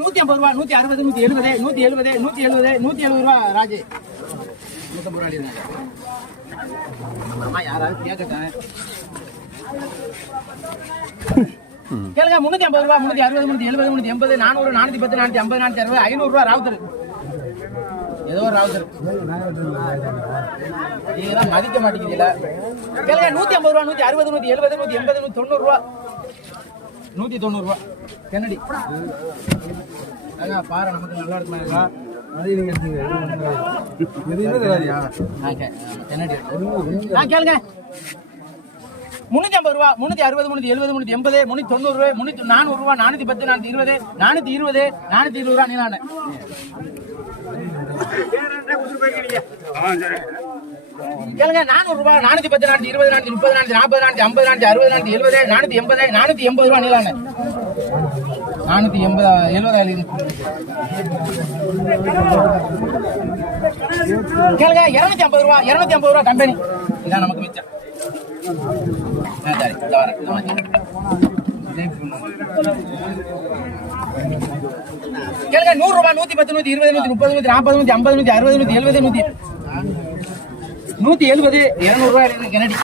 நூத்தி ஐம்பது ரூபா நூத்தி அறுபது நூத்தி எழுபது நூத்தி எழுபது நூத்தி எழுபது நூத்தி எழுபது ரூபா ராஜு. நூத்தம்பது ரூபா யாராவது கேட்கட்டேன் கேளுங்க முன்னூத்தி ஐம்பது ரூபா முன்னூத்தி அறுபது முன்னூத்தி எழுபது முன்னூத்தி எண்பது நானூறு நானூத்தி பத்து நானூத்தி ஐம்பது நானூத்தி அறுபது ஐநூறு ரூபா ராவுத்தர். ஏதோ ஒரு ராவுத்தர் இதெல்லாம் மதிக்க மாட்டேங்கிறீங்களா கேளுங்க நூத்தி ஐம்பது ரூபா நூத்தி அறுபது நூத்தி எழுபது நூத்தி எண்பது நூத்தி தொண்ணூறு ரூபா. நூத்தி தொண்ணூறு ரூபா. கென்னடி அதான் பாரு நமக்கு நல்லா இருக்குமா கேளுங்க. முன்னூத்தி ஐம்பது ரூபா முன்னூத்தி அறுபது முன்னூத்தி எழுபது முன்னூத்தி எண்பது முன்னூத்தி தொண்ணூறு ரூபாய் முன்னூத்தி நானூறு ரூபா நானூத்தி பத்து நானூத்தி இருபது நானூத்தி இருபது நானூத்தி இருபது ரூபா நீலான கேளுங்க நானூறு ரூபாய் நானூத்தி பத்து நானூத்தி இருபது நானூத்தி முப்பது நானூத்தி நாற்பது நானூத்தி ஐம்பது நானூத்தி அறுபது நானூத்தி எழுபது நானூத்தி எண்பது நானூத்தி எண்பது ரூபா நீலான நானூத்தி எண்பது எழுபதாயிரம் கேளுங்க இருநூத்தி ஐம்பது ரூபா இருநூத்தி ஐம்பது ரூபா கம்பெனி. இதான் நமக்கு மிச்சம். சரி இந்த நூறு ரூபாய் நூத்தி பத்து நூத்தி இருபது நூத்தி முப்பது நூத்தி நாற்பது நூத்தி ஐம்பது நூத்தி அறுபது நூத்தி எழுபது நூத்தி நூத்தி எழுபது இருநூறு ரூபாய் கெனடி.